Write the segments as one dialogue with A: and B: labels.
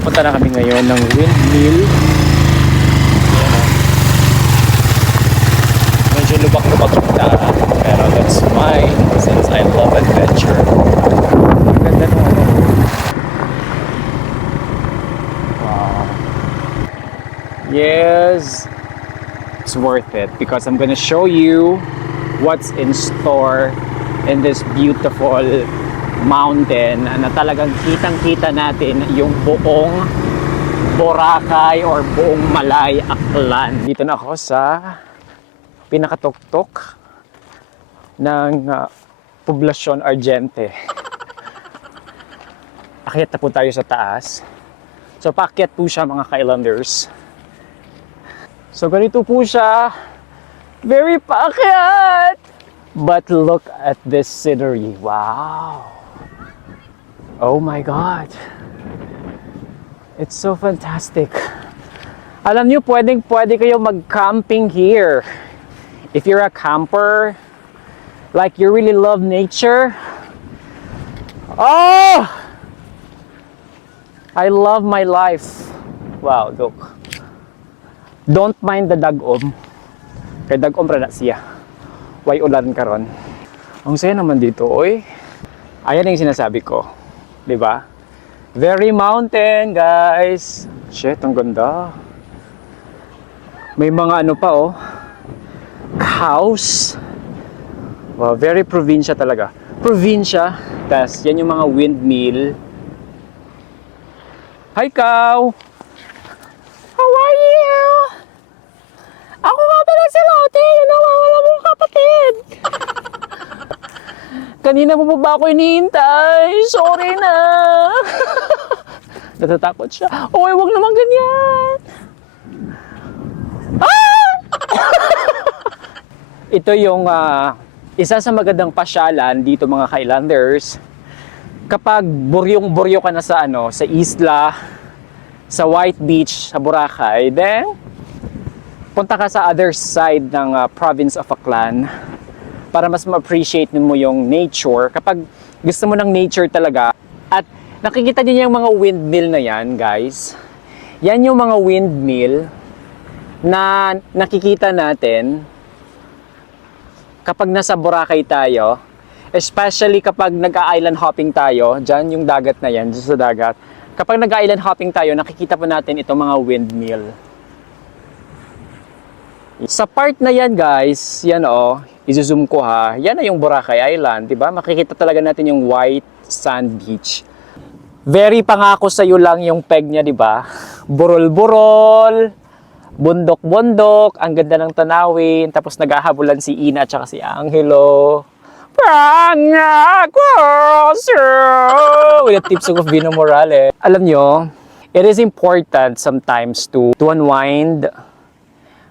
A: Pupunta na kami ngayon ng windmill. Medyo lubak-lubak yung daan. Pero that's fine since I love adventure. Ang ganda nung ano. Wow. Yes. It's worth it because I'm gonna show you what's in store in this beautiful mountain na talagang kitang-kita natin yung buong Boracay or buong Malay Aklan. Dito na ako sa pinakatuktok ng uh, Poblacion Argente. Akyat na po tayo sa taas. So paakyat po siya mga Kailanders. So ganito po siya. Very paakyat! But look at this scenery. Wow! Oh my God! It's so fantastic. Alam niyo, pwedeng pwede kayo mag-camping here. If you're a camper, like you really love nature. Oh! I love my life. Wow, look. Don't mind the dagom. Kay dagom ra na siya. Way ulan karon. Ang saya naman dito, oy. Ayan yung sinasabi ko. 'Di ba? Very mountain, guys. Shit, ang ganda. May mga ano pa, oh. Cows. Wow, very probinsya talaga. Probinsya. Tapos, yan yung mga windmill. Hi, cow! How are you? Ako nga pala si Lotte, yung nawawala mong kapatid. Kanina mo pa ba ako hinihintay? Sorry na. Natatakot siya. Oy, wag naman ganyan. Ah! Ito yung ah, isa sa magandang pasyalan dito mga Highlanders. Kapag buryong-buryo ka na sa ano, sa isla, sa White Beach, sa Boracay, then punta ka sa other side ng ah, province of Aklan para mas ma-appreciate mo yung nature. Kapag gusto mo ng nature talaga, at nakikita niyo yung mga windmill na yan, guys. Yan yung mga windmill na nakikita natin kapag nasa Boracay tayo, especially kapag nag-island hopping tayo, dyan yung dagat na yan, dyan sa dagat. Kapag nag-island hopping tayo, nakikita po natin itong mga windmill. Sa part na yan guys, yan oh, i-zoom ko ha, yan na yung Boracay Island, di ba? Makikita talaga natin yung white sand beach. Very pangako sa iyo lang yung peg niya, di ba? Burol-burol, bundok-bundok, ang ganda ng tanawin, tapos naghahabulan si Ina at si Angelo. Pangako sa'yo! With the tips of Vino Morales. Alam nyo, it is important sometimes to, to unwind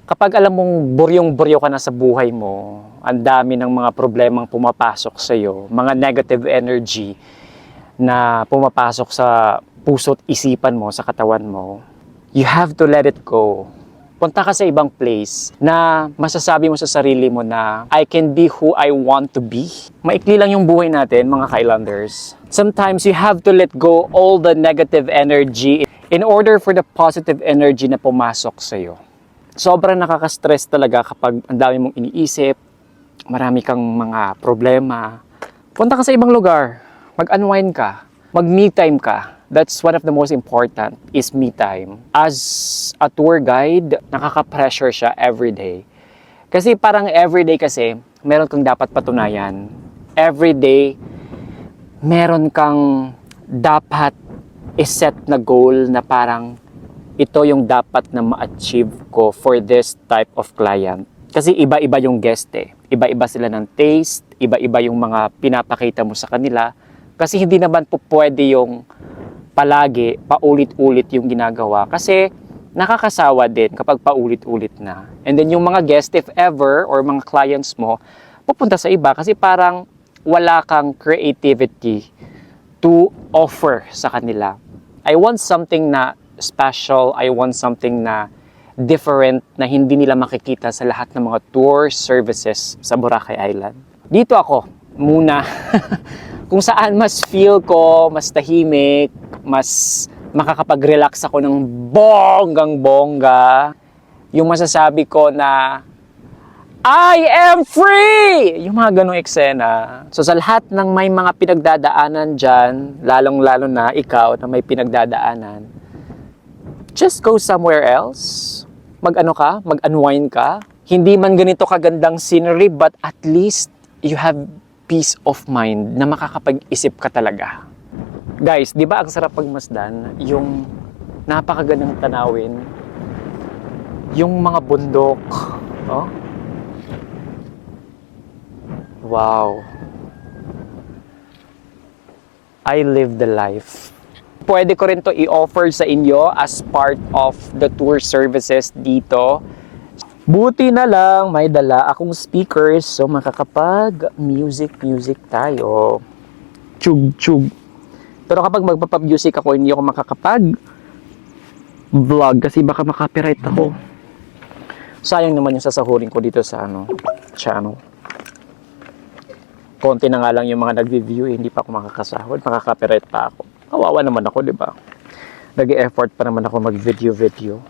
A: kapag alam mong buryong-buryo ka na sa buhay mo, ang dami ng mga problemang pumapasok sa iyo, mga negative energy na pumapasok sa puso't isipan mo, sa katawan mo, you have to let it go. Punta ka sa ibang place na masasabi mo sa sarili mo na I can be who I want to be. Maikli lang yung buhay natin, mga Highlanders. Sometimes you have to let go all the negative energy in order for the positive energy na pumasok sa iyo sobrang nakaka-stress talaga kapag ang dami mong iniisip, marami kang mga problema. Punta ka sa ibang lugar, mag-unwind ka, mag-me time ka. That's one of the most important is me time. As a tour guide, nakaka-pressure siya every day. Kasi parang everyday kasi, meron kang dapat patunayan. Everyday, meron kang dapat iset na goal na parang ito yung dapat na ma-achieve ko for this type of client. Kasi iba-iba yung guest eh. Iba-iba sila ng taste, iba-iba yung mga pinapakita mo sa kanila. Kasi hindi naman po pwede yung palagi, paulit-ulit yung ginagawa. Kasi nakakasawa din kapag paulit-ulit na. And then yung mga guest, if ever, or mga clients mo, pupunta sa iba kasi parang wala kang creativity to offer sa kanila. I want something na special, I want something na different na hindi nila makikita sa lahat ng mga tour services sa Boracay Island. Dito ako muna kung saan mas feel ko, mas tahimik, mas makakapag-relax ako ng bonggang bongga. Yung masasabi ko na I am free! Yung mga ganong eksena. So sa lahat ng may mga pinagdadaanan dyan, lalong-lalo na ikaw na may pinagdadaanan, just go somewhere else. Mag-ano ka, mag-unwind ka. Hindi man ganito kagandang scenery, but at least you have peace of mind na makakapag-isip ka talaga. Guys, di ba ang sarap pagmasdan? Yung napakagandang tanawin, yung mga bundok, oh? Wow. I live the life. Pwede ko rin to i-offer sa inyo as part of the tour services dito. Buti na lang, may dala akong speakers so makakapag music music tayo. Chug chug. Pero kapag magpapa-music ako, hindi ako makakapag vlog kasi baka makapiright ako. Sayang naman yung sasahurin ko dito sa ano, channel konti na nga lang yung mga nag-review, eh, hindi pa ako makakasahod, makaka-copyright pa ako. Kawawa naman ako, di ba? Nag-effort pa naman ako mag-video-video.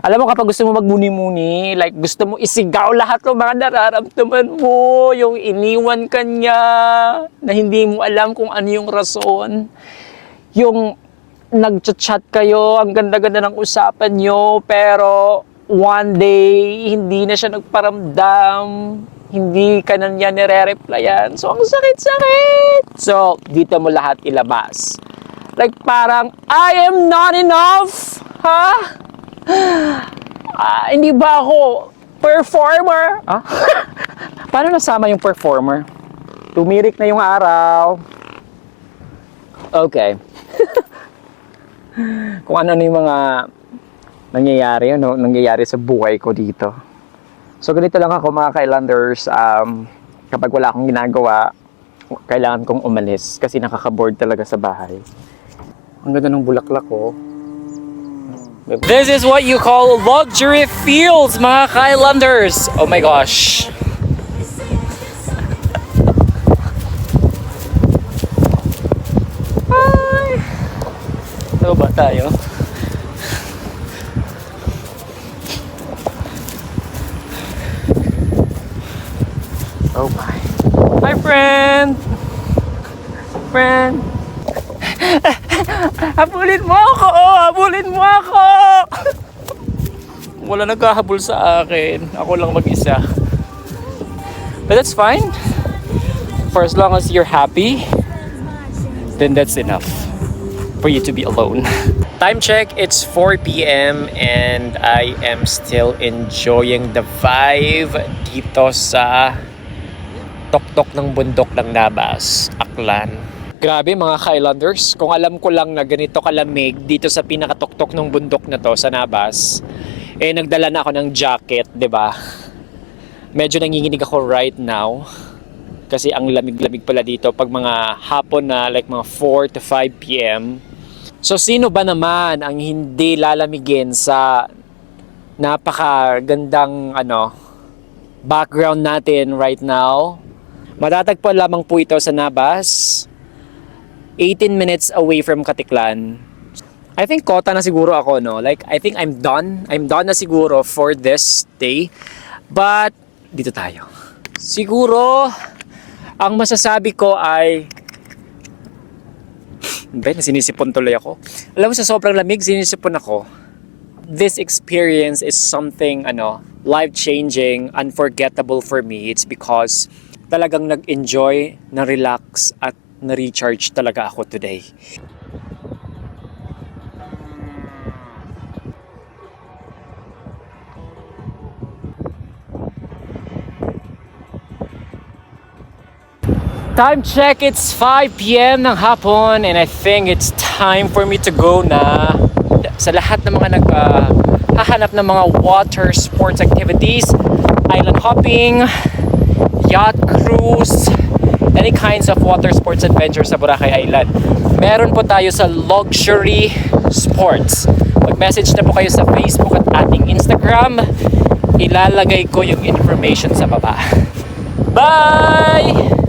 A: Alam mo, kapag gusto mo magmuni-muni, like gusto mo isigaw lahat ng mga nararamdaman mo, yung iniwan ka niya, na hindi mo alam kung ano yung rason, yung nag-chat kayo, ang ganda-ganda ng usapan nyo, pero one day, hindi na siya nagparamdam, hindi ka na niya nire-replyan. So, ang sakit-sakit! So, dito mo lahat ilabas. Like, parang, I am not enough! Ha? Ah, hindi ba ako performer? Ah? Paano nasama yung performer? Tumirik na yung araw. Okay. Kung ano na yung mga nangyayari, ano, nangyayari sa buhay ko dito. So ganito lang ako mga Kailanders, um, kapag wala akong ginagawa, kailangan kong umalis kasi nakaka-board talaga sa bahay. Ang ganda ng bulaklak ko. This is what you call luxury fields, mga Kailanders! Oh my gosh! Hi! Ano ba tayo? Oh my. Hi, friend! Friend! habulin mo ako! Habulin mo ako! Wala naghahabol sa akin. Ako lang mag-isa. But that's fine. For as long as you're happy, then that's enough for you to be alone. Time check, it's 4 p.m. and I am still enjoying the vibe dito sa tuktok ng bundok ng Nabas, Aklan. Grabe mga Highlanders, kung alam ko lang na ganito kalamig dito sa pinakatuktok ng bundok na to sa Nabas, eh nagdala na ako ng jacket, 'di ba? Medyo nanginginig ako right now kasi ang lamig-lamig pala dito pag mga hapon na like mga 4 to 5 p.m. So sino ba naman ang hindi lalamigin sa napakagandang ano background natin right now? Matatagpuan lamang po ito sa Nabas. 18 minutes away from Katiklan. I think kota na siguro ako, no? Like, I think I'm done. I'm done na siguro for this day. But, dito tayo. Siguro, ang masasabi ko ay... Ben, sinisipon tuloy ako. Alam mo, sa sobrang lamig, sinisipon ako. This experience is something, ano, life-changing, unforgettable for me. It's because talagang nag-enjoy, na-relax at na-recharge talaga ako today. Time check, it's 5 p.m. ng hapon and I think it's time for me to go na sa lahat ng mga nag ng mga water sports activities, island hopping, yacht cruise, any kinds of water sports adventures sa Boracay Island. Meron po tayo sa luxury sports. Mag-message na po kayo sa Facebook at ating Instagram. Ilalagay ko yung information sa baba. Bye!